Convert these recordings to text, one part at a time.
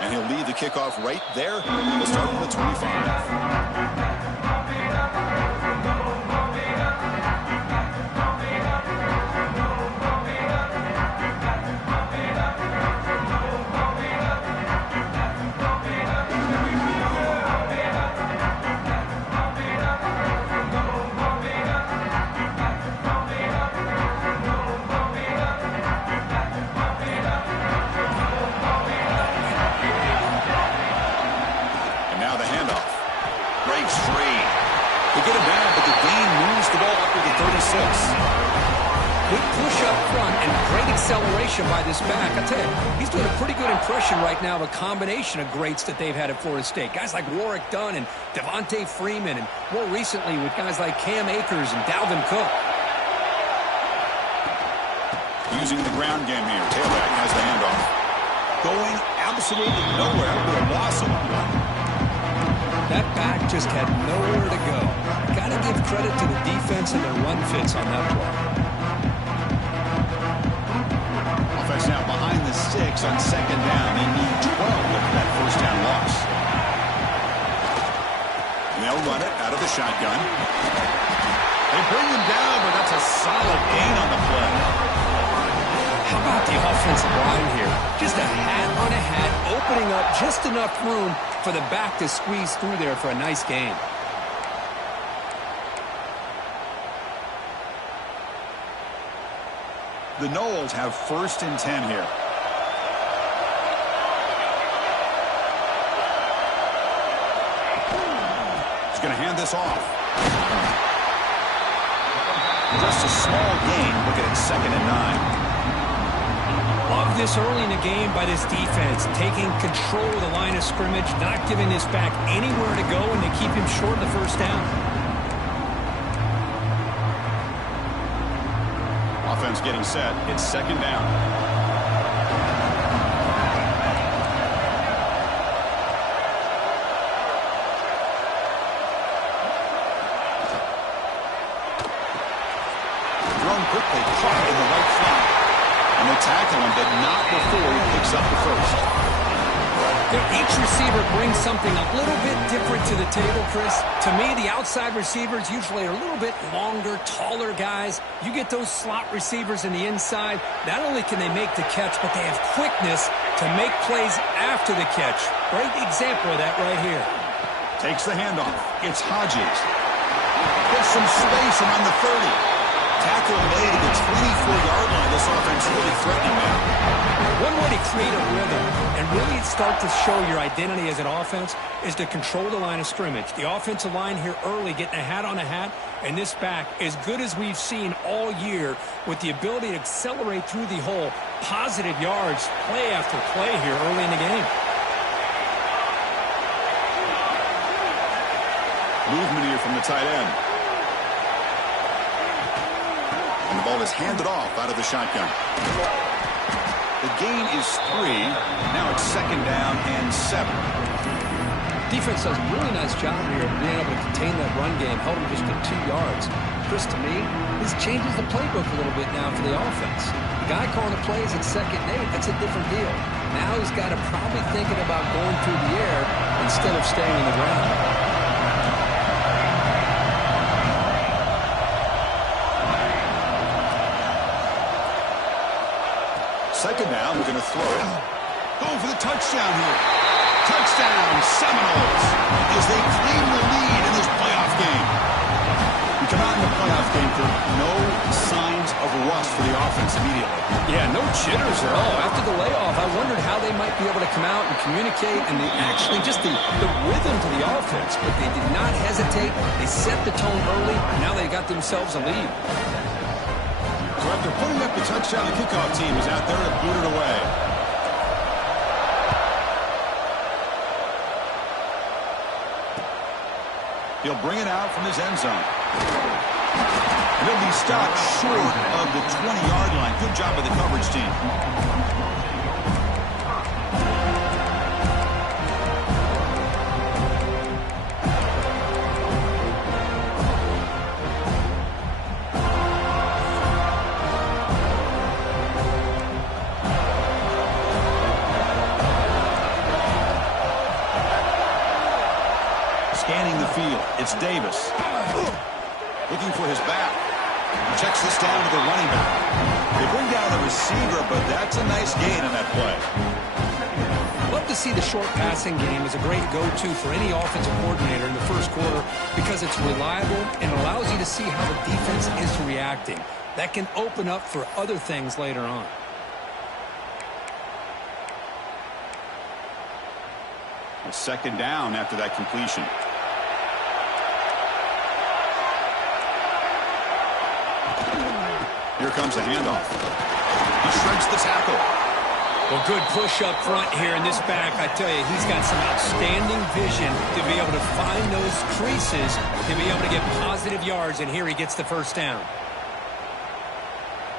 And he'll lead the kickoff right there. We'll start from the 25. Good push up front and great acceleration by this back. I tell you, he's doing a pretty good impression right now of a combination of greats that they've had at Florida State. Guys like Warwick Dunn and Devontae Freeman, and more recently with guys like Cam Akers and Dalvin Cook. Using the ground game here. Tailback has the handoff. Going absolutely nowhere with a loss of one. That back just had nowhere to go. Got to give credit to the defense and their run fits on that play. Offense now behind the 6 on second down. They need 12 after that first down loss. And they'll run it out of the shotgun. They bring him down, but that's a solid gain on the play. How about the offensive line here? Just a hat on a hat, opening up just enough room for the back to squeeze through there for a nice gain. The Noles have 1st and 10 here. He's going to hand this off. Just a small gain. Look at it, 2nd and 9. Love this early in the game by this defense, taking control of the line of scrimmage, not giving this back anywhere to go, and they keep him short of the first down. Offense getting set. It's 2nd down. Thrown quickly, caught in the right flank. And they tackle him, but not before he picks up the first. Each receiver brings something a little bit different to the table, Chris. To me, the outside receivers usually are a little bit longer, taller guys. You get those slot receivers in the inside, not only can they make the catch, but they have quickness to make plays after the catch. Great example of that right here. Takes the handoff. It's Hodges. Gets some space around the 30. Tackle made at the 24-yard line. This offense really threatening now. One way to create a rhythm and really start to show your identity as an offense is to control the line of scrimmage. The offensive line here early getting a hat on a hat, and this back as good as we've seen all year with the ability to accelerate through the hole. Positive yards, play after play here early in the game. Movement here from the tight end. And the ball is handed off out of the shotgun. The gain is 3. Now it's 2nd down and 7. Defense does a really nice job here of being able to contain that run game. Held him just to 2 yards. Chris, to me, this changes the playbook a little bit now for the offense. The guy calling the plays at 2nd and 8, that's a different deal. Now he's got to probably thinking about going through the air instead of staying on the ground. 2nd down, we're going to throw it. Going for the touchdown here. Touchdown, Seminoles, as they claim the lead in this playoff game. We come out in the playoff game for no signs of rust for the offense immediately. Yeah, no jitters at all. After the layoff, I wondered how they might be able to come out and communicate, and actually just the rhythm to the offense. But they did not hesitate. They set the tone early. Now they got themselves a lead. So after putting up the touchdown, the kickoff team is out there to boot it away. He'll bring it out from his end zone. He'll be stopped short of the 20-yard line. Good job by the coverage team. the field. It's Davis. Looking for his back. Checks this down to the running back. They bring down the receiver, but that's a nice gain on that play. Love to see the short passing game as a great go-to for any offensive coordinator in the first quarter because it's reliable and allows you to see how the defense is reacting. That can open up for other things later on. A second down after that completion. Here comes the handoff. He shreds the tackle. Well, good push up front here in this back. I tell you, he's got some outstanding vision to be able to find those creases, to be able to get positive yards, and here he gets the first down.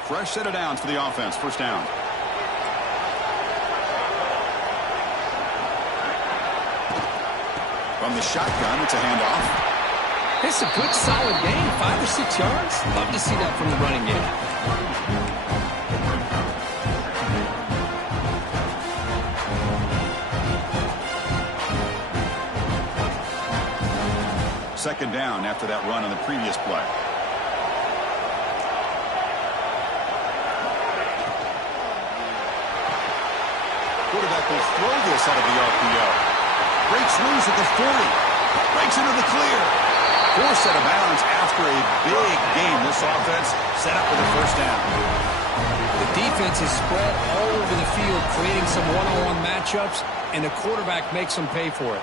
Fresh set of downs for the offense. First down. From the shotgun, it's a handoff. It's a good, solid gain, 5 or 6 yards. Love to see that from the running game. Second down after that run on the previous play. Quarterback will throw this out of the RPO. Breaks loose at the 40. Breaks into the clear. Forced out of bounds after a big game. This offense set up with a first down. The defense is spread all over the field, creating some one-on-one matchups, and the quarterback makes them pay for it.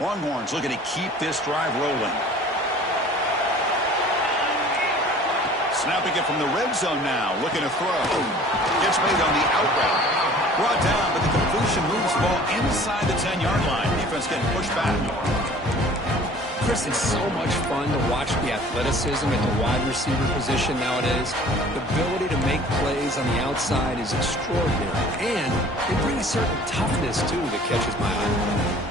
Longhorns looking to keep this drive rolling. Snapping it from the red zone now. Looking to throw. Gets made on the out route. Brought down, but the completion moves the ball inside the 10-yard line. Defense getting pushed back. Chris, it's so much fun to watch the athleticism at the wide receiver position nowadays. The ability to make plays on the outside is extraordinary. And they bring a certain toughness, too, that catches my eye.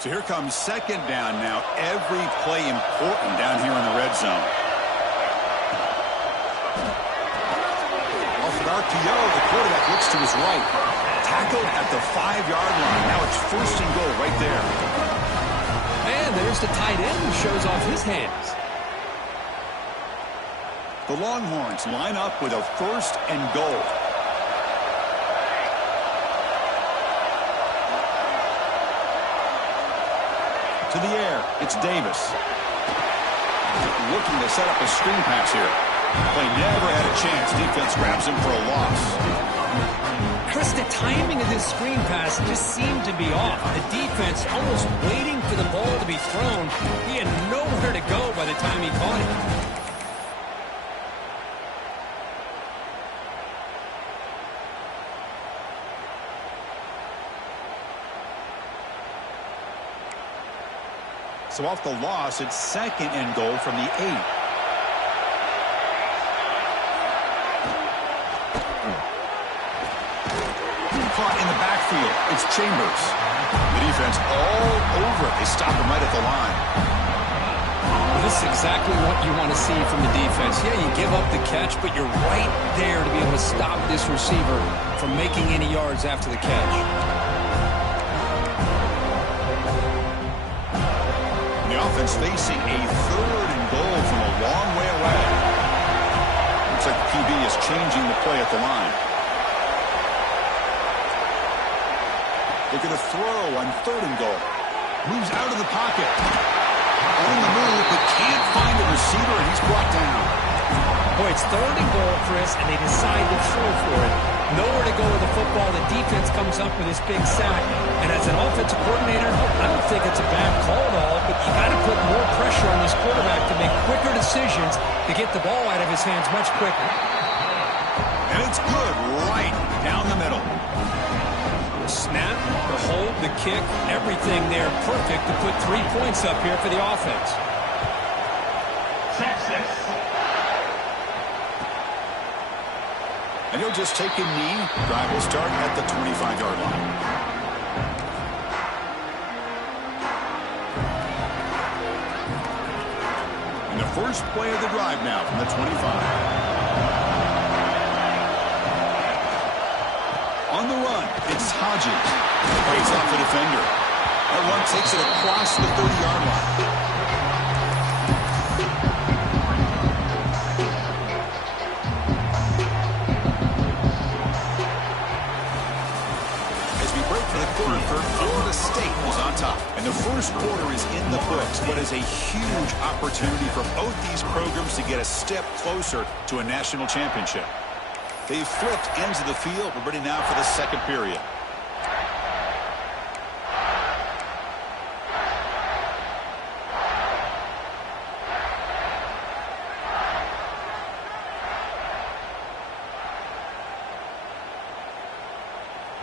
So here comes second down now. Every play important down here in the red zone. Off an RPO, the quarterback looks to his right. Tackled at the 5-yard line. Now it's first and goal right there. And there's the tight end who shows off his hands. The Longhorns line up with a first and goal. To the air, it's Davis. Looking to set up a screen pass here. Play never had a chance. Defense grabs him for a loss. Chris, the timing of this screen pass just seemed to be off. The defense almost waiting for the ball to be thrown. He had nowhere to go by the time he caught it. So off the loss, it's second and goal from the 8. Caught in the backfield. It's Chambers. The defense all over it. They stop him right at the line. Well, this is exactly what you want to see from the defense. Yeah, you give up the catch, but you're right there to be able to stop this receiver from making any yards after the catch. The offense facing a third and goal from a long way away. Looks like the QB is changing the play at the line. Looking to throw on third and goal. Moves out of the pocket. On the move, but can't find a receiver, and he's brought down. Boy, it's third and goal, Chris, and they decide to throw for it. Nowhere to go with the football. The defense comes up with this big sack. And as an offensive coordinator, I don't think it's a bad call at all, but you got to put more pressure on this quarterback to make quicker decisions to get the ball out of his hands much quicker. And it's good right down the middle. The snap, the hold, the kick, everything there perfect to put 3 points up here for the offense. And he'll just take a knee. Drive will start at the 25-yard line. And the first first play of the drive now from the 25. On the run, it's Hodges. Breaks off the defender. That run takes it across the 30-yard line. Florida State is on top. And the first quarter is in the books. What is a huge opportunity for both these programs to get a step closer to a national championship. They've flipped ends of the field. We're ready now for the second period.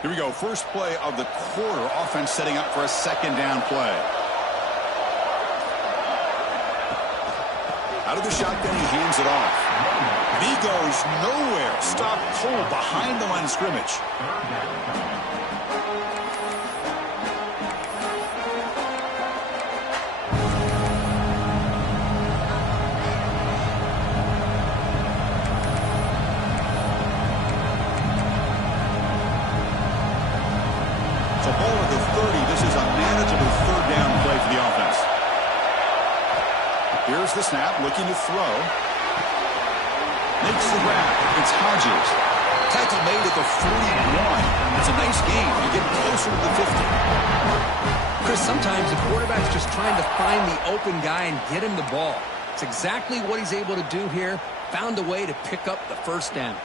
Here we go. First play of the quarter. Offense setting up for a second down play. Out of the shotgun, he hands it off. And he goes nowhere. Stop cold behind the line of scrimmage. Here's the snap, looking to throw. Makes the grab. It's Hodges. Tackle made at the 41. It's a nice game. You get closer to the 50. Chris, sometimes the quarterback's just trying to find the open guy and get him the ball. It's exactly what he's able to do here. Found a way to pick up the first down.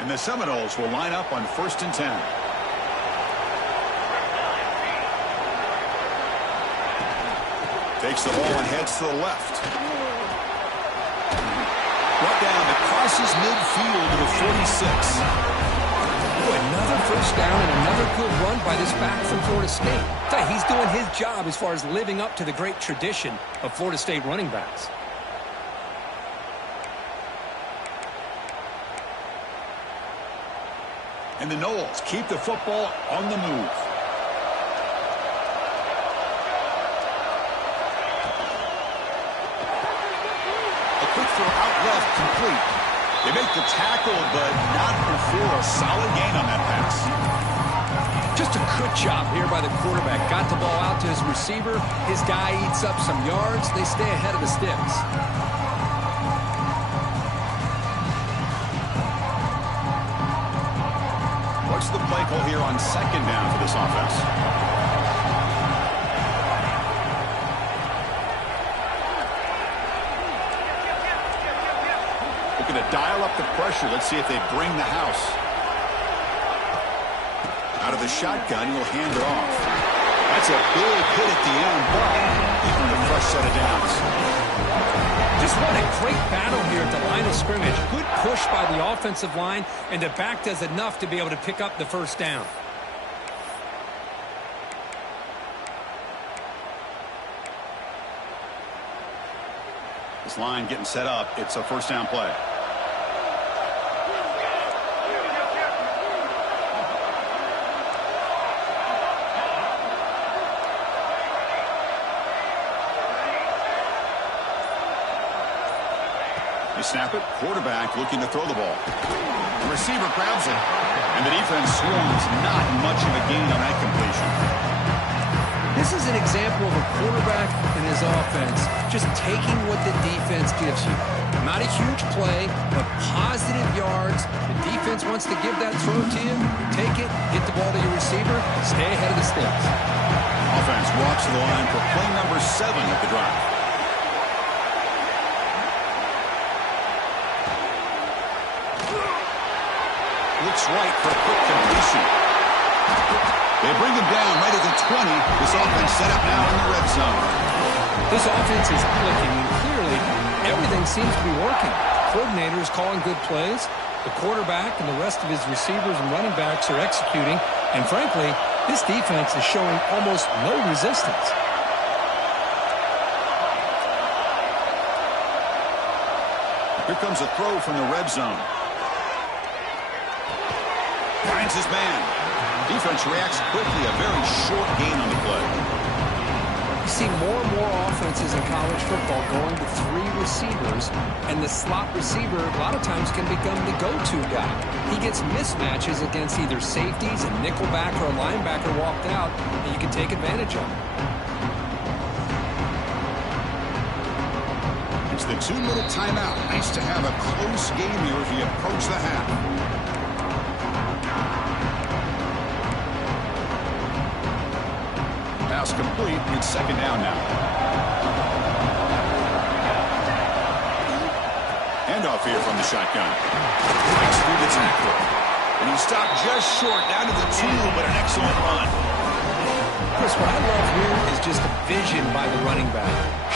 And the Seminoles will line up on 1st and 10. Takes the ball and heads to the left. Brought down, it crosses midfield to the 46. Boy, another first down and another good run by this back from Florida State. He's doing his job as far as living up to the great tradition of Florida State running backs. And the Noles keep the football on the move. Throw out left, complete. They make the tackle, but not before a solid gain on that pass. Just a good job here by the quarterback. Got the ball out to his receiver. His guy eats up some yards. They stay ahead of the sticks. What's the play call here on second down for this offense? Looking to dial up the pressure. Let's see if they bring the house. Out of the shotgun, he'll hand it off. That's a big hit at the end, but even a fresh set of downs. Just what a great battle here at the line of scrimmage. Good push by the offensive line, and the back does enough to be able to pick up the first down. This line getting set up. It's a first down play. They snap it. Quarterback looking to throw the ball. The receiver grabs it. And the defense swarms. Not much of a gain on that completion. This is an example of a quarterback and his offense just taking what the defense gives you. Not a huge play, but positive yards. The defense wants to give that throw to you. Take it, get the ball to your receiver, stay ahead of the sticks. Offense walks to the line for play number 7 of the drive. Looks right for a quick completion. They bring him down right at the 20. This offense set up now in the red zone. This offense is clicking, and clearly everything seems to be working. Coordinator is calling good plays. The quarterback and the rest of his receivers and running backs are executing. And frankly, this defense is showing almost no resistance. Here comes a throw from the red zone. Finds his man. Defense reacts quickly. A very short gain on the play. You see more and more offenses in college football going to 3 receivers, and the slot receiver a lot of times can become the go-to guy. He gets mismatches against either safeties, a nickelback, or a linebacker walked out, and you can take advantage of it. It's the 2-minute timeout. Nice to have a close game here as we approach the half. Pass complete. It's second down now. Handoff here from the shotgun. Breaks through the tackle. And he stopped just short, down to the 2, but an excellent run. Chris, what I love here is just the vision by the running back.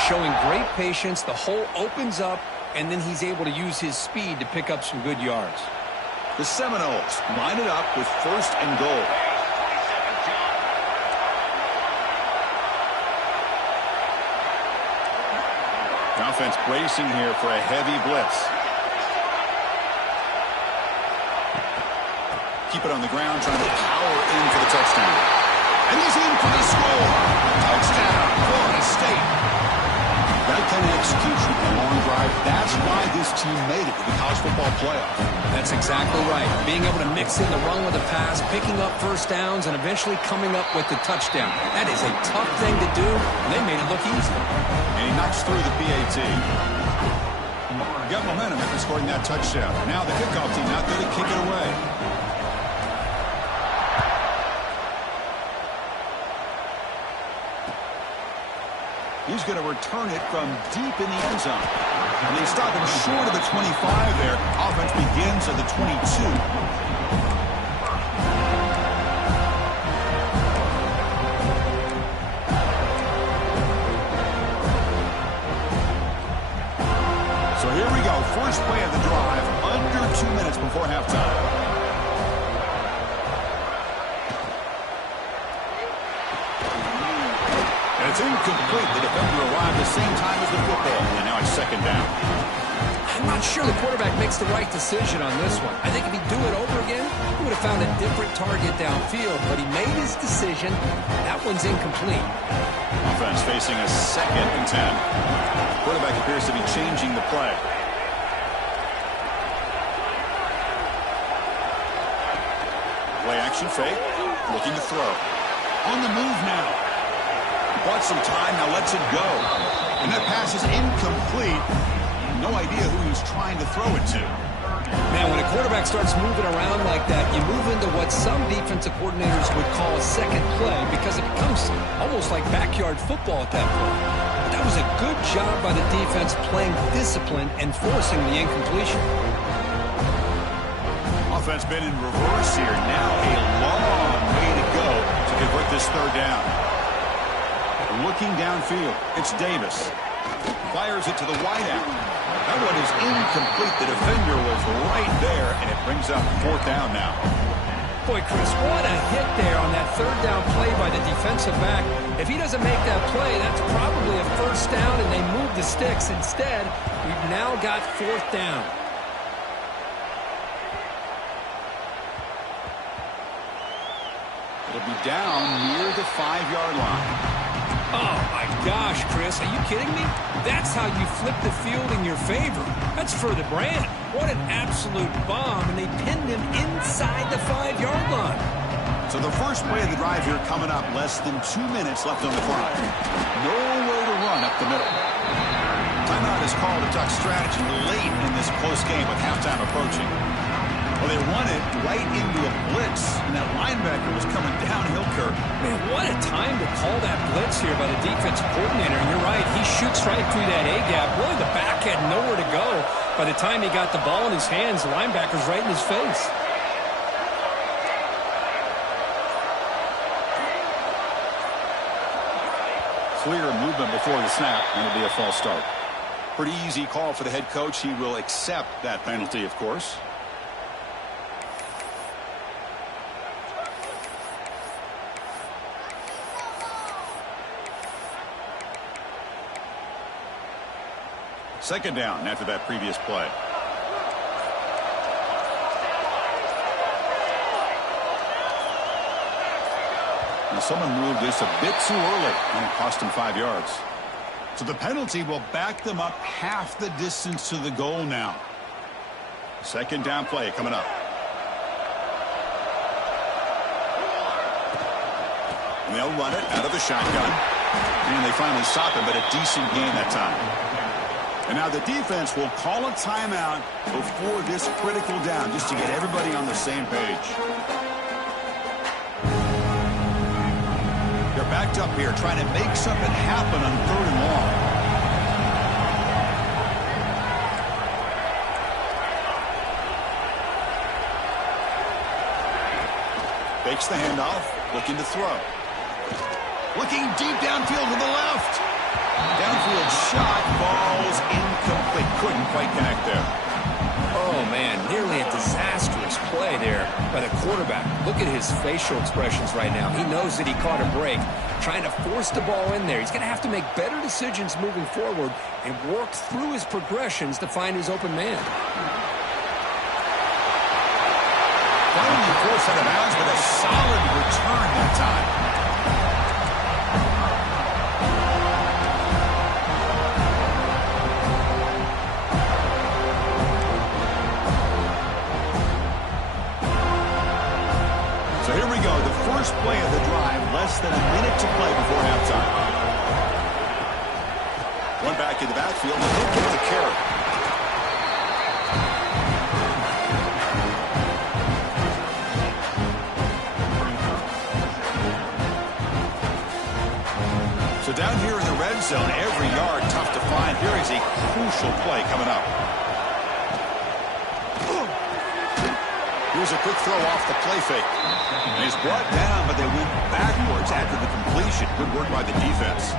Showing great patience, the hole opens up, and then he's able to use his speed to pick up some good yards. The Seminoles line it up with 1st and goal. The offense bracing here for a heavy blitz. Keep it on the ground, trying to power in for the touchdown. And he's in for the score. Touchdown, Florida State. That kind of execution in a long drive, that's why this team made it to the college football playoff. That's exactly right. Being able to mix in the run with the pass, picking up first downs, and eventually coming up with the touchdown. That is a tough thing to do, and they made it look easy. And he knocks through the PAT. Got momentum after scoring that touchdown. Now the kickoff team out there to kick it away. He's going to return it from deep in the end zone. And they stop him short of the 25 there. Offense begins at the 22. So here we go. First play of the drive, under 2 minutes before halftime. It's incomplete. The defender arrived the same time as the football, and now it's second down. I'm not sure the quarterback makes the right decision on this one. I think if he'd do it over again, he would have found a different target downfield, but he made his decision. That one's incomplete. Offense facing a 2nd and 10. Quarterback appears to be changing the play. Play action fake. Looking to throw. On the move now. Wants some time, now lets it go. And that pass is incomplete. No idea who he was trying to throw it to. Man, when a quarterback starts moving around like that, you move into what some defensive coordinators would call a second play because it becomes almost like backyard football at that point. But that was a good job by the defense playing discipline and forcing the incompletion. Offense been in reverse here. Now a long way to go to convert this third down. Looking downfield, it's Davis. Fires it to the wideout. That one is incomplete. The defender was right there, and it brings up 4th down now. Boy, Chris, what a hit there on that 3rd down play by the defensive back. If he doesn't make that play, that's probably a 1st down, and they move the sticks. Instead, we've now got 4th down. It'll be down near the 5-yard line. Oh, my gosh, Chris, are you kidding me? That's how you flip the field in your favor. That's for the brand. What an absolute bomb, and they pinned him inside the 5-yard line. So the first play of the drive here coming up, less than 2 minutes left on the clock. Nowhere to run up the middle. Timeout is called to talk strategy late in this close game with halftime approaching. Well, they run it right into a blitz, and that linebacker was coming downhill, Kirk. Man, what a time to call that blitz here by the defensive coordinator. And you're right, he shoots right through that A-gap. Really, the back had nowhere to go. By the time he got the ball in his hands, the linebacker's right in his face. Clear movement before the snap, and it'll be a false start. Pretty easy call for the head coach. He will accept that penalty, of course. Second down after that previous play. And someone moved just a bit too early, and it cost him 5 yards. So the penalty will back them up half the distance to the goal now. Second down play coming up. And they'll run it out of the shotgun. And they finally stop him, but a decent gain that time. And now the defense will call a timeout before this critical down, just to get everybody on the same page. They're backed up here, trying to make something happen on 3rd and long. Fakes the handoff, looking to throw. Looking deep downfield to the left. Downfield shot falls incomplete. Couldn't quite connect there. Oh, man, nearly a disastrous play there by the quarterback. Look at his facial expressions right now. He knows that he caught a break, trying to force the ball in there. He's going to have to make better decisions moving forward and work through his progressions to find his open man. Finally forced out of bounds, but a solid return that time. So here we go, the first play of the drive, less than a minute to play before halftime. One back in the backfield, and he'll get the carry. So down here in the red zone, every yard tough to find. Here is a crucial play coming up. Here's a quick throw off the play fake. And he's brought down, but they went backwards after the completion. Good work by the defense.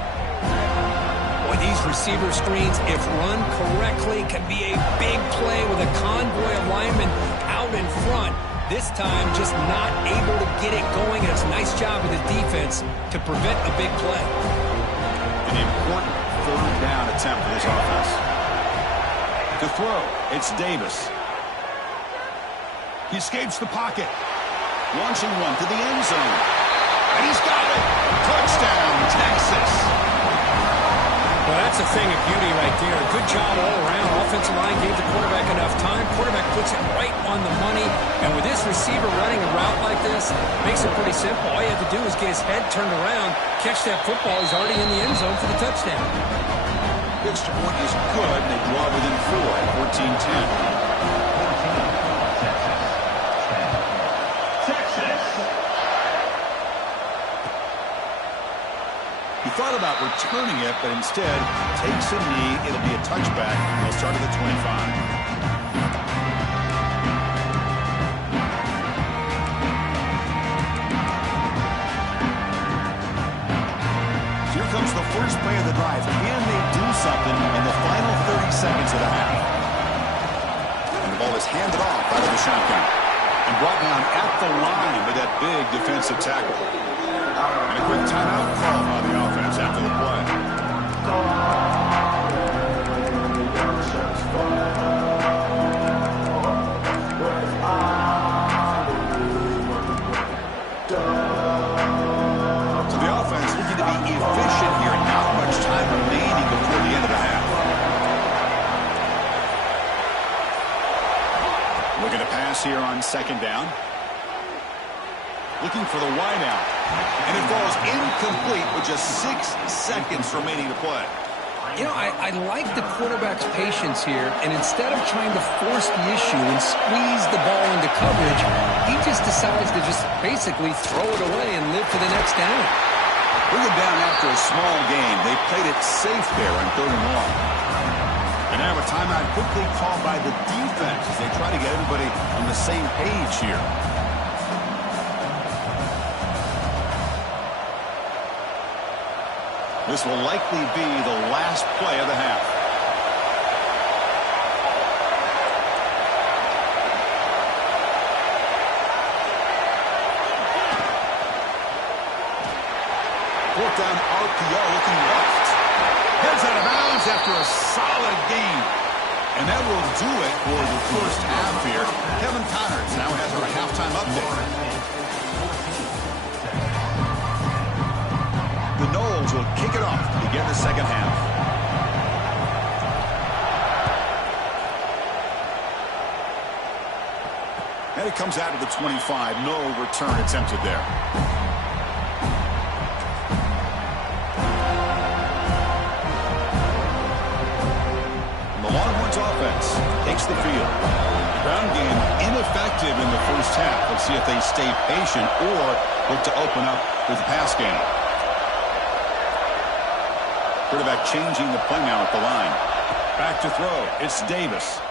Boy, these receiver screens, if run correctly, can be a big play with a convoy of linemen out in front. This time, just not able to get it going. And it's a nice job of the defense to prevent a big play. An important 3rd down attempt for this offense. To throw, it's Davis. He escapes the pocket. Launching one to the end zone. And he's got it. Touchdown, Texas. Well, that's a thing of beauty right there. Good job all around. Offensive line gave the quarterback enough time. Quarterback puts it right on the money. And with this receiver running a route like this, makes it pretty simple. All you have to do is get his head turned around, catch that football. He's already in the end zone for the touchdown. The extra point is good, and they draw within 4, 14-10. He thought about returning it, but instead takes a knee. It'll be a touchback. They'll start at the 25. Here comes the first play of the drive. Can they do something in the final 30 seconds of the half? And the ball is handed off out of the shotgun and brought down at the line with that big defensive tackle. And a quick timeout call by the offense after the play. So the offense looking to be efficient here. Not much time remaining before the end of the half. Looking to pass here on 2nd down. Looking for the wideout. And it falls incomplete with just 6 seconds remaining to play. You know, I like the quarterback's patience here, and instead of trying to force the issue and squeeze the ball into coverage, he just decides to just basically throw it away and live for the next down. Bring it down after a small gain. They played it safe there on 3rd and long. And now a timeout quickly called by the defense as they try to get everybody on the same page here. This will likely be the last play of the half. Fourth down RPO looking left. Heads out of bounds after a solid gain. And that will do it for the first half here. Kevin Connors now has our halftime update. kick it off to begin the second half. And it comes out to the 25. No return attempted there. And the Longhorns offense takes the field. Ground game ineffective in the first half. Let's see if they stay patient or look to open up with the pass game. Quarterback changing the play now at the line. Back to throw. It's Davis.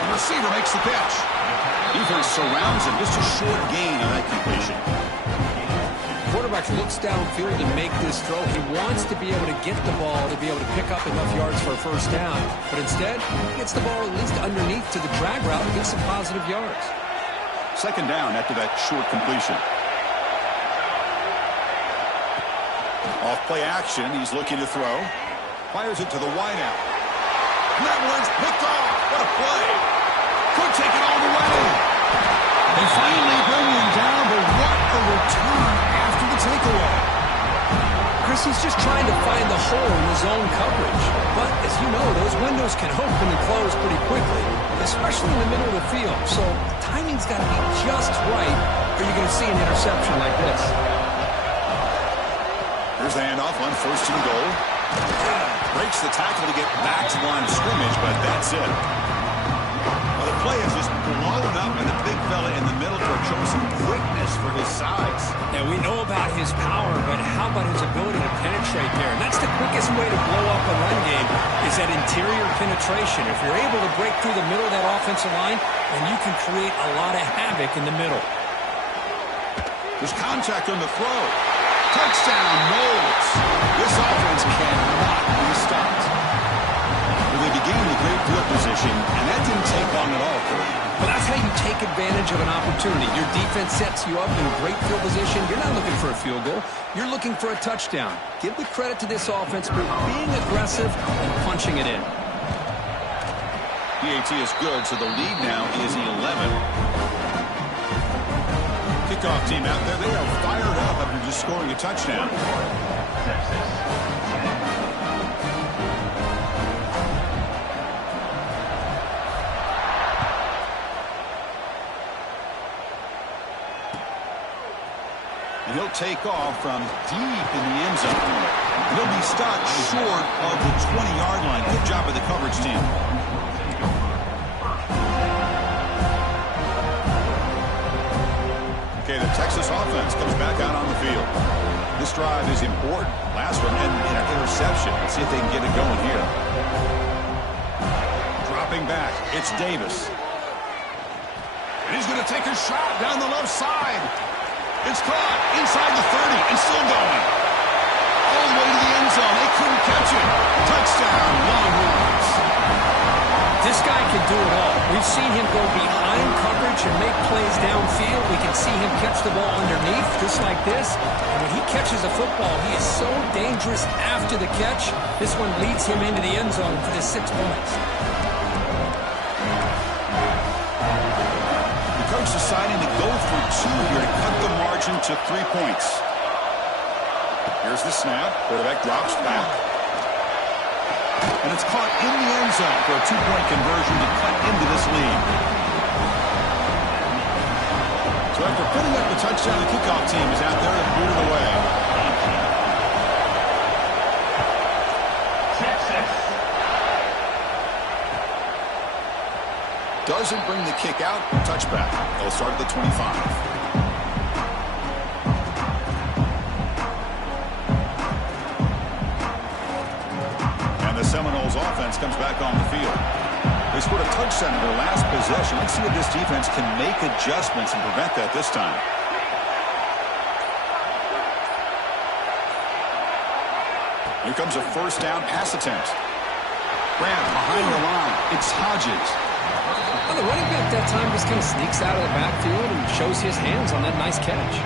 The receiver makes the catch. Defense surrounds him. Just a short gain on that completion. Quarterback looks downfield to make this throw. He wants to be able to get the ball to be able to pick up enough yards for a first down. But instead, he gets the ball at least underneath to the drag route and gets some positive yards. Second down after that short completion. Off play action. He's looking to throw. Fires it to the wideout. And that one's picked off. What a play. Could take it all the way. They finally bring him down, but what a return after the takeaway. Chris, he's just trying to find the hole in his own coverage. But as you know, those windows can open and close pretty quickly, especially in the middle of the field. So timing's got to be just right, or you're going to see an interception like this. Here's the handoff on first and goal. Breaks the tackle to get back to the line of scrimmage, but that's it. Well, the play is just blown up, and the big fella in the middle for showing some quickness for his size. Yeah, we know about his power, but how about his ability to penetrate there? And that's the quickest way to blow up a run game is that interior penetration. If you're able to break through the middle of that offensive line, then you can create a lot of havoc in the middle. There's contact on the throw. Touchdown, Knowles. This offense cannot be stopped. Well, they began with great field position, and that didn't take long at all, Corey. But that's how you take advantage of an opportunity. Your defense sets you up in great field position. You're not looking for a field goal. You're looking for a touchdown. Give the credit to this offense for being aggressive and punching it in. PAT is good, so the lead now is 11. Kickoff team out there. They are fired up after just scoring a touchdown. And he'll take off from deep in the end zone. And he'll be stopped short of the 20-yard line. Good job by the coverage team. Okay, the Texas offense comes back out on the field. This drive is important. Last one and an interception. Let's see if they can get it going here. Dropping back, it's Davis. And he's going to take a shot down the left side. It's caught inside the 30 and still going. All the way to the end zone. They couldn't catch it. Touchdown, Longhorns. This guy can do it all. We've seen him go behind coverage and make plays downfield. We can see him catch the ball underneath, just like this. And when he catches a football, he is so dangerous after the catch. This one leads him into the end zone for the 6 points. The coach deciding to go for 2 here to cut the margin to 3 points. Here's the snap. Quarterback drops back. And it's caught in the end zone for a 2-point conversion to cut into this lead. So after putting up the touchdown, the kickoff team is out there to boot it away. Doesn't bring the kick out. Touchback. They'll start at the 25. The Seminoles offense comes back on the field. They scored a touchdown in their last possession. Let's see if this defense can make adjustments and prevent that this time. Here comes a first down pass attempt. Grant behind the line. It's Hodges. Well, the running back that time just kind of sneaks out of the backfield and shows his hands on that nice catch.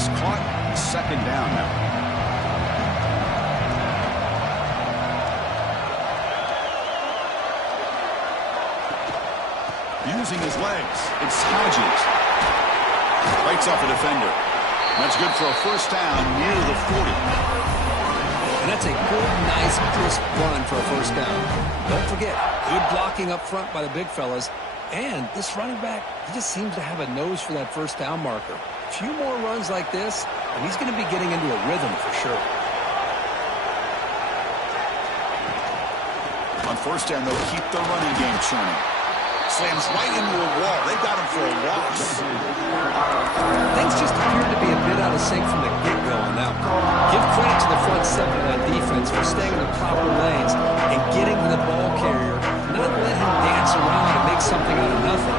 Caught, second down now. Using his legs. It's Hodges. Fights off a defender. That's good for a first down near the 40. And that's a good, nice, crisp run for a first down. Don't forget, good blocking up front by the big fellas. And this running back, he just seems to have a nose for that first down marker. A few more runs like this, and he's going to be getting into a rhythm for sure. On first down, they'll keep the running game churning. Slams right into a wall. They got him for a loss. Things just appeared to be a bit out of sync from the get-go on that one. Give credit to the front seven of that defense for staying in the proper lanes and getting to the ball carrier, not letting him dance around and make something out of nothing.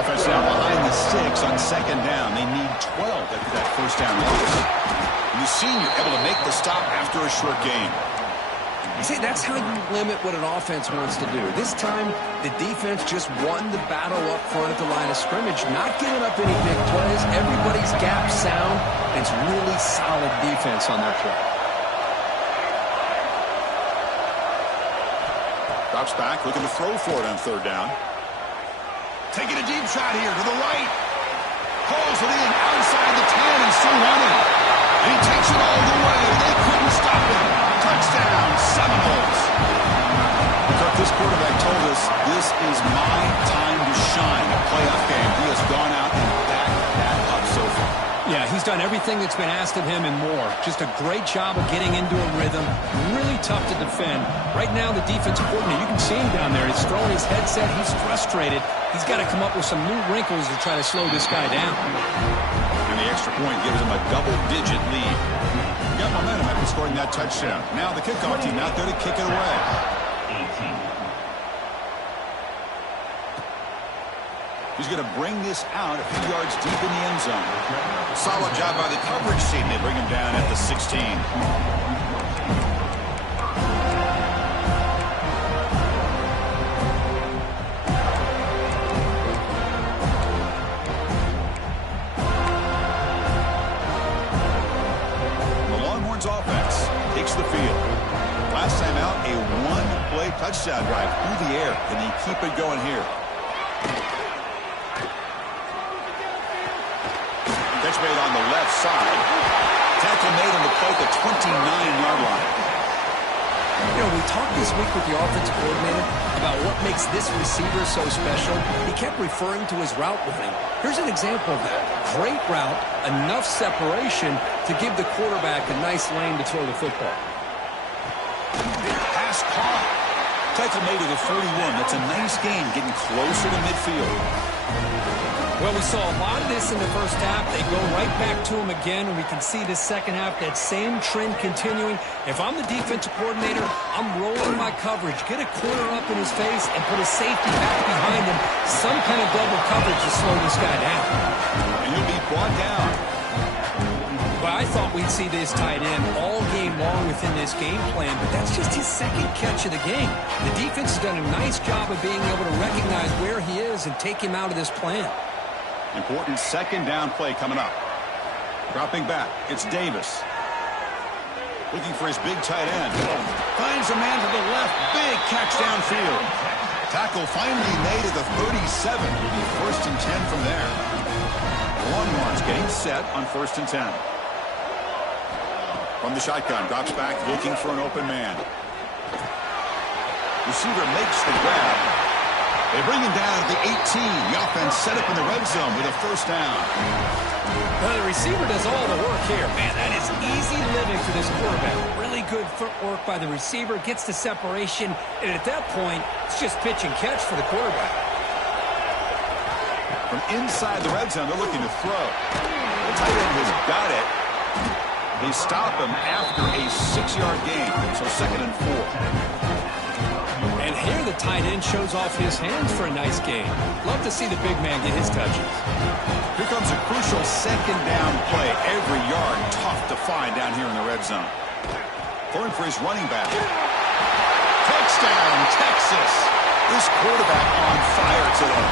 Offense down behind the sticks on second down. They need 12 after that first down loss. And the senior able to make the stop after a short gain. See, that's how you limit what an offense wants to do. This time, the defense just won the battle up front at the line of scrimmage, not giving up any big plays. Everybody's gap sound, and it's really solid defense on that play. Drops back, looking to throw for it on third down. Taking a deep shot here to the right. Pulls it in outside the 10 and still running. And he takes it all the way. They couldn't stop him. Touchdown, Seminoles. Kirk, this quarterback told us this is my time to shine. A playoff game. He has gone out and backed that up so far. Yeah, he's done everything that's been asked of him and more. Just a great job of getting into a rhythm. Really tough to defend. Right now, the defensive coordinator, you can see him down there. He's throwing his headset. He's frustrated. He's got to come up with some new wrinkles to try to slow this guy down. And the extra point gives him a double-digit lead. Got momentum after scoring that touchdown. Now the kickoff team out there to kick it away. He's going to bring this out a few yards deep in the end zone. Solid job by the coverage team. They bring him down at the 16. Offense takes the field. Last time out, a one-play touchdown drive through the air. Can they keep it going here? Catch made on the left side. Tackle made on the play at the 29-yard line. You know, we talked this week with the offensive coordinator about what makes this receiver so special. He kept referring to his route running. Here's an example of that. Great route, enough separation to give the quarterback a nice lane to throw the football. Pass caught. Tackle made to the 41. That's a nice gain, getting closer to midfield. Well, we saw a lot of this in the first half. They go right back to him again, and we can see the second half, that same trend continuing. If I'm the defensive coordinator, I'm rolling my coverage, get a corner up in his face, and put a safety back behind him. Some kind of double coverage to slow this guy down. And he'll be brought down. Well, I thought we'd see this tight end all game long within this game plan, but that's just his second catch of the game. The defense has done a nice job of being able to recognize where he is and take him out of this plan. Important second down play coming up. Dropping back, it's Davis. Looking for his big tight end. Finds a man to the left. Big catch downfield. Tackle finally made at the 37. It'll be 1st and 10 from there. Longhorns getting set on 1st and 10. From the shotgun, drops back, looking for an open man. Receiver makes the grab. They bring him down at the 18. The offense set up in the red zone with a first down. Well, the receiver does all the work here. Man, that is easy living for this quarterback. Really good footwork by the receiver, gets the separation, and at that point, it's just pitch and catch for the quarterback. From inside the red zone, they're looking to throw. The tight end has got it. They stop him after a 6-yard gain, so 2nd and 4. And here the tight end shows off his hands for a nice gain. Love to see the big man get his touches. Here comes a crucial second down play. Every yard tough to find down here in the red zone. Going for his running back. Touchdown, Texas. This quarterback on fire today.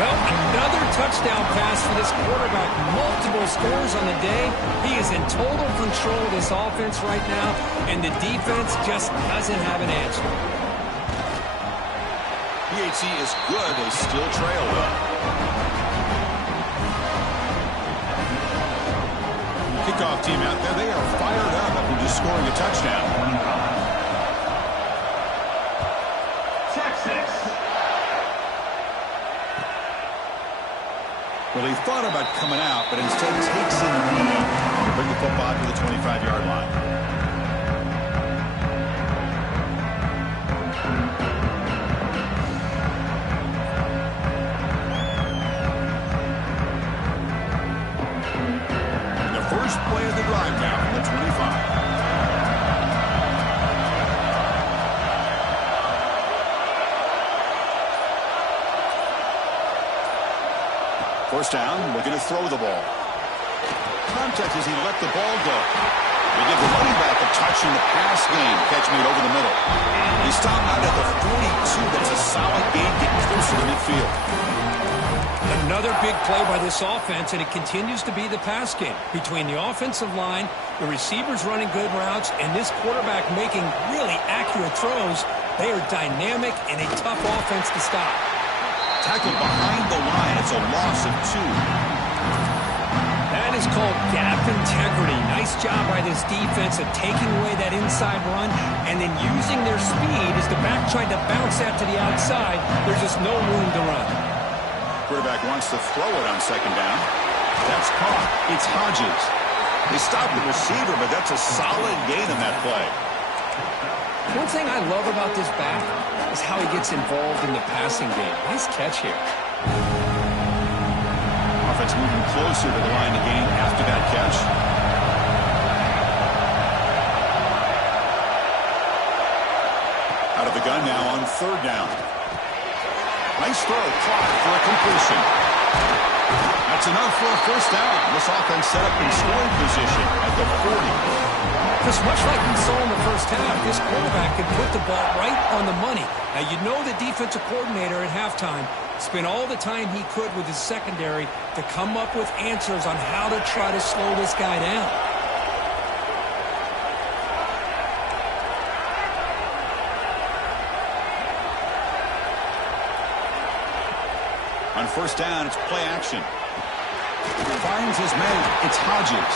Well, another touchdown pass for this quarterback. Multiple scores on the day. He is in total control of this offense right now, and the defense just doesn't have an answer. He indicates he is good. They still trail, though. Kickoff team out there, they are fired up after just scoring a touchdown. Well, he thought about coming out, but instead takes in the lead to bring the football to the 25-yard line. Play of the drive now from the 25. First down, looking to throw the ball. Contact as he let the ball go. They give the running back a touch in the pass game. Catch made over the middle. He stopped out at the 42. That's a solid gain, getting closer to midfield. Another big play by this offense, and it continues to be the pass game. Between the offensive line, the receivers running good routes, and this quarterback making really accurate throws, they are dynamic and a tough offense to stop. Tackled behind the line. It's a loss of 2. That is called gap integrity. Nice job by this defense of taking away that inside run and then using their speed as the back tried to bounce that to the outside. There's just no room to run. Quarterback wants to throw it on second down. That's caught. It's Hodges. They stopped the receiver, but that's a solid gain in that play. One thing I love about this back is how he gets involved in the passing game. Nice catch here. Offense moving closer to the line of game after that catch. Out of the gun now on third down. Nice throw, caught for a completion. That's enough for a first down. This offense set up in scoring position at the 40. Just much like we saw in the first half, this quarterback could put the ball right on the money. Now, you know the defensive coordinator at halftime spent all the time he could with his secondary to come up with answers on how to try to slow this guy down. On first down, it's play action. Finds his man. It's Hodges.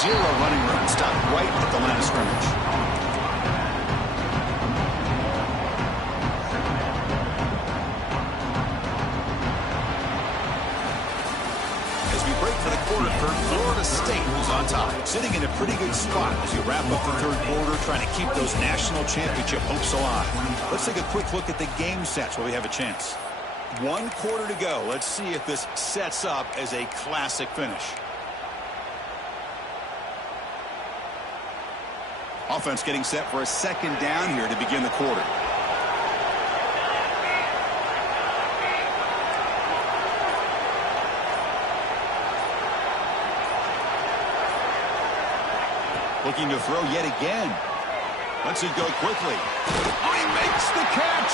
0 running room. Stopped right at the line of scrimmage. As we break for the quarter, Florida State was on top. Sitting in a pretty good spot as you wrap up the third quarter, trying to keep those national championship hopes alive. Let's take a quick look at the game sets while we have a chance. 1 quarter to go. Let's see if this sets up as a classic finish. Offense getting set for a second down here to begin the quarter. Looking to throw yet again. Lets it go quickly. Oh, he makes the catch.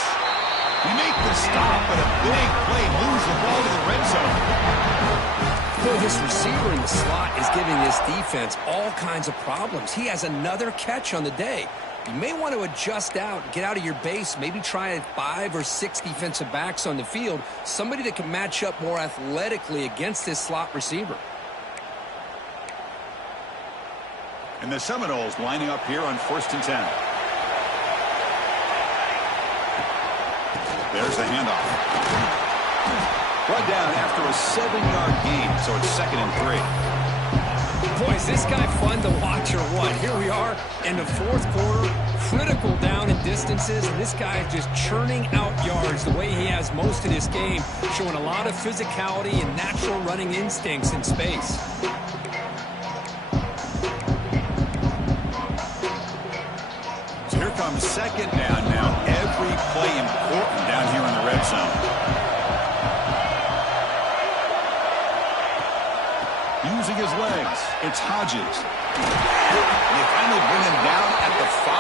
He made the stop, but a big play moves the ball to the red zone. Boy, this receiver in the slot is giving this defense all kinds of problems. He has another catch on the day. You may want to adjust out, get out of your base, maybe try 5 or 6 defensive backs on the field, somebody that can match up more athletically against this slot receiver. And the Seminoles lining up here on 1st and 10. There's the handoff. Brought down after a 7-yard gain, so it's 2nd and 3. Boy, is this guy fun to watch or what? Here we are in the 4th quarter, critical down in distances, and this guy is just churning out yards the way he has most of this game, showing a lot of physicality and natural running instincts in space. So here comes 2nd down now. Every play important down here in the red zone. Using his legs, it's Hodges. They finally bring him down at the 5.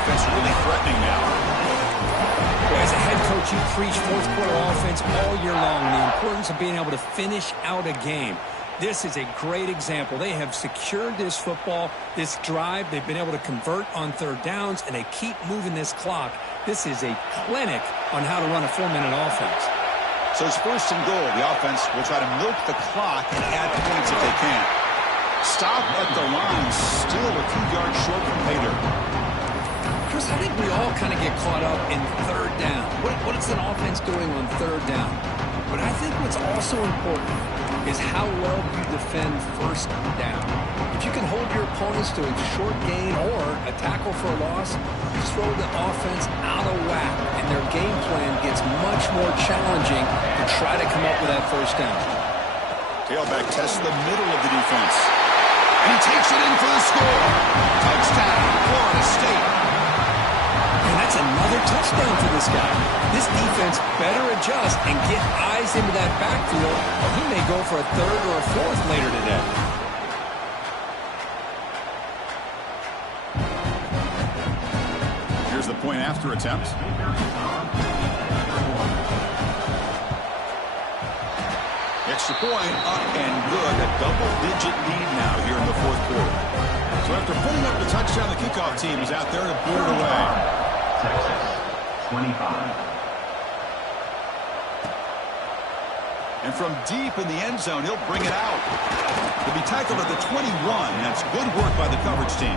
Offense really threatening now. Well, as a head coach, you preach 4th quarter offense all year long, the importance of being able to finish out a game. This is a great example. They have secured this football, this drive. They've been able to convert on third downs, and they keep moving this clock. This is a clinic on how to run a 4-minute offense. So it's first and goal. The offense will try to milk the clock and add points if they can. Stop at the line, still a few yards short from pay dirt. Chris, I think we all kind of get caught up in third down. What is an offense doing on third down? But I think what's also important is how well you defend first down. If you can hold your opponents to a short gain or a tackle for a loss, you throw the offense out of whack, and their game plan gets much more challenging to try to come up with that first down. Tailback tests the middle of the defense. And he takes it in for the score. Touchdown, Florida State. And that's another touchdown for this guy. This defense better adjust and get eyes into that backfield, or he may go for a third or a fourth later today. Here's the point after attempt. Extra point, up and good. A double-digit lead now here in the fourth quarter. So after putting up the touchdown, the kickoff team is out there to boot it away. Texas, 25. And from deep in the end zone, he'll bring it out. He'll be tackled at the 21. That's good work by the coverage team.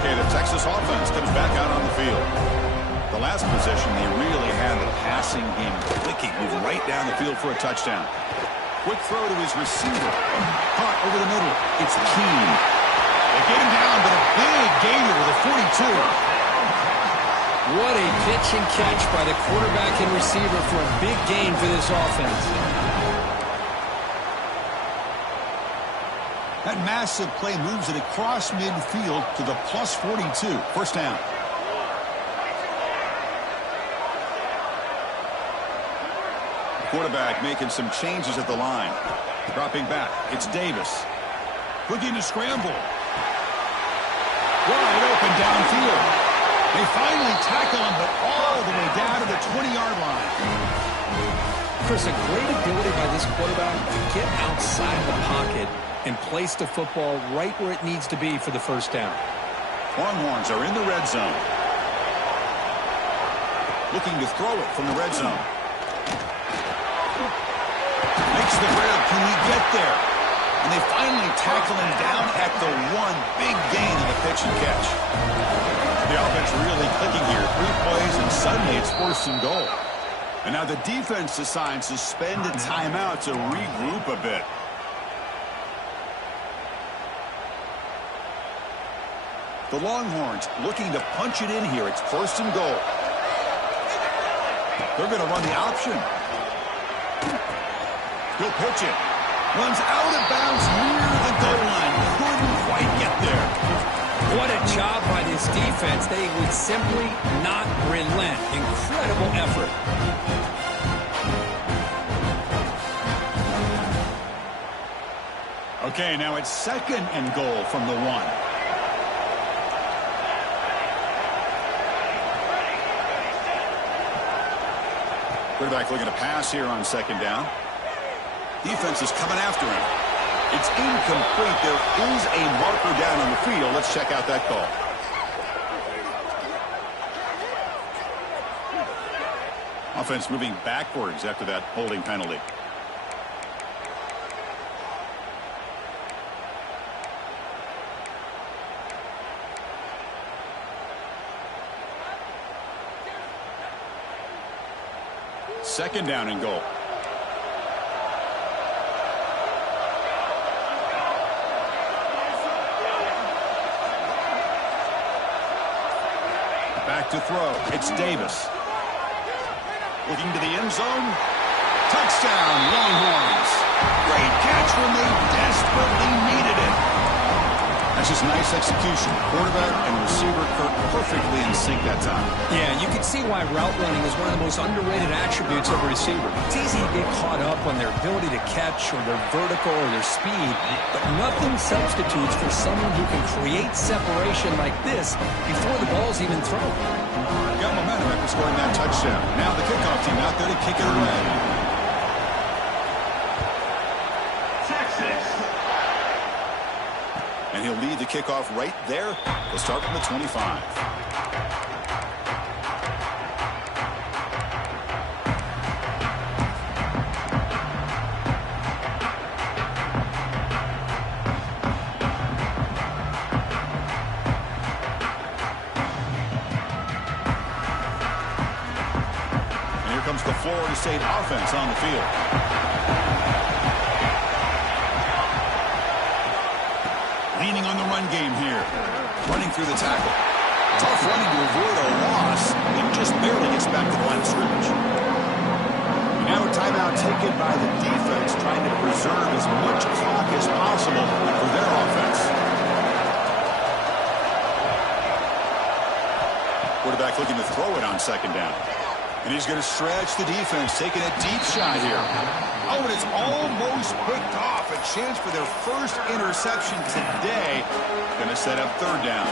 Okay, the Texas offense comes back out on the field. The last possession, they really had the passing game clicking, moving right down the field for a touchdown. Quick throw to his receiver. Caught over the middle. It's Keen. They get him down, but a big gainer to the 42. What a pitch and catch by the quarterback and receiver for a big gain for this offense. That massive play moves it across midfield to the plus 42. First down. Quarterback making some changes at the line. Dropping back. It's Davis. Looking to scramble. Wide open downfield. They finally tackle him, but all the way down to the 20-yard line. Chris, a great ability by this quarterback to get outside the pocket and place the football right where it needs to be for the first down. Longhorns are in the red zone. Looking to throw it from the red zone. Makes the grab. Can he get there? And they finally tackle him down at the one. Big gain in the pitch and catch. The offense really clicking here. 3 plays, and suddenly it's first and goal. And now the defense decides to spend a timeout to regroup a bit. The Longhorns looking to punch it in here. It's first and goal. They're going to run the option. He'll pitch it. Runs out of bounds near the goal line. Couldn't quite get there. What a job by this defense. They would simply not relent. Incredible effort. Okay, now it's second and goal from the 1. Quarterback looking to pass here on second down. Defense is coming after him. It's incomplete. There is a marker down on the field. Let's check out that call. Offense moving backwards after that holding penalty. Second down and goal. Back to throw. It's Davis. Looking to the end zone. Touchdown, Longhorns. Great catch when they desperately needed it. That's just nice execution. Quarterback and receiver Kirk perfectly in sync that time. Yeah, you can see why route running is one of the most underrated attributes of a receiver. It's easy to get caught up on their ability to catch or their vertical or their speed, but nothing substitutes for someone who can create separation like this before the ball's even thrown. Got momentum after scoring that touchdown. Now the kickoff team out there to kick it away. And he'll lead the kickoff right there. He'll start from the 25. And here comes the Florida State offense on the field. Leaning on the run game here. Running through the tackle. Tough running to avoid a loss. It just barely gets back to the line of scrimmage. Now a timeout taken by the defense, trying to preserve as much clock as possible for their offense. Quarterback looking to throw it on second down. And he's going to stretch the defense, taking a deep shot here. Oh, and it's almost picked off. A chance for their first interception today. Going to set up third down.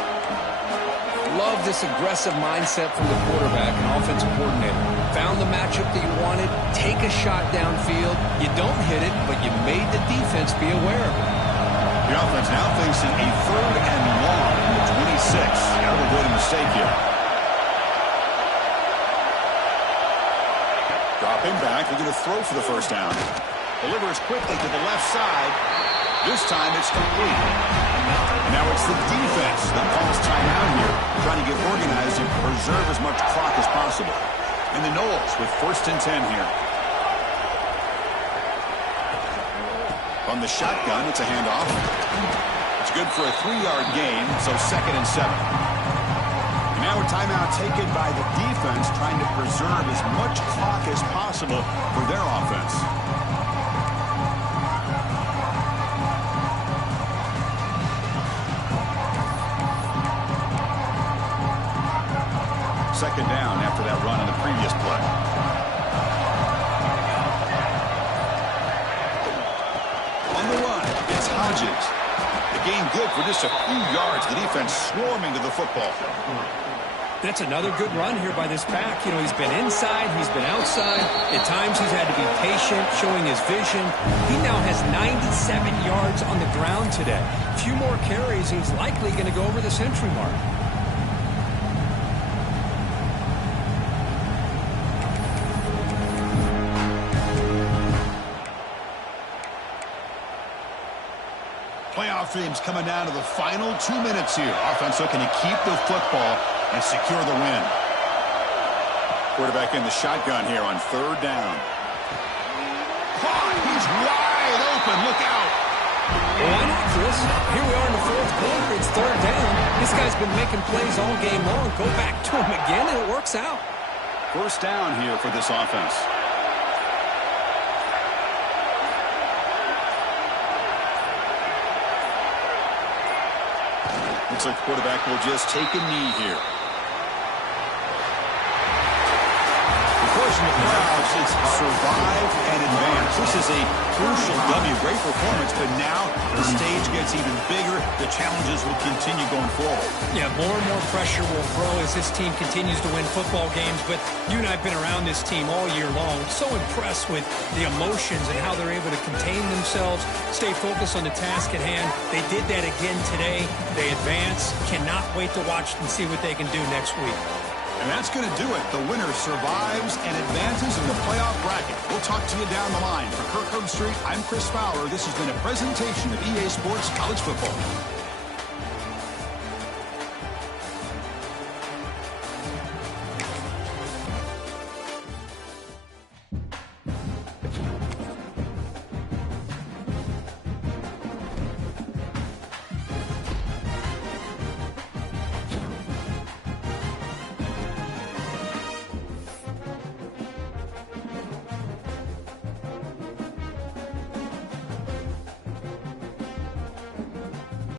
Love this aggressive mindset from the quarterback and offensive coordinator. Found the matchup that you wanted. Take a shot downfield. You don't hit it, but you made the defense be aware of it. The offense now facing a third and long from the 26. Got to avoid a mistake here. Dropping back, looking to throw for the first down. Delivers quickly to the left side. This time it's complete. And now it's the defense that calls timeout here, trying to get organized and preserve as much clock as possible. And the Noles with 1st and 10 here. On the shotgun, it's a handoff. It's good for a 3-yard gain, so 2nd and 7. Now a timeout taken by the defense, trying to preserve as much clock as possible for their offense. Second down after that run on the previous play. On the run, it's Hodges. The gain good for just a few yards. The defense swarming to the football. That's another good run here by this back. You know, he's been inside, he's been outside. At times he's had to be patient, showing his vision. He now has 97 yards on the ground today. A few more carries, he's likely going to go over the century mark. Playoff games coming down to the final 2 minutes here. Offense looking to keep the football and secure the win. Quarterback in the shotgun here on third down. Caught! He's wide open. Look out! Why not, Chris? Here we are in the 4th quarter. It's third down. This guy's been making plays all game long. Go back to him again, and it works out. First down here for this offense. Looks like the quarterback will just take a knee here. In the playoffs, it's survive and advance. This is a crucial W. Great performance, but now the stage gets even bigger. The challenges will continue going forward. Yeah, more and more pressure will grow as this team continues to win football games, but you and I have been around this team all year long. So impressed with the emotions and how they're able to contain themselves, stay focused on the task at hand. They did that again today. They advance. Cannot wait to watch and see what they can do next week. And that's going to do it. The winner survives and advances in the playoff bracket. We'll talk to you down the line. For Kirk Herbstreit, I'm Chris Fowler. This has been a presentation of EA Sports College Football.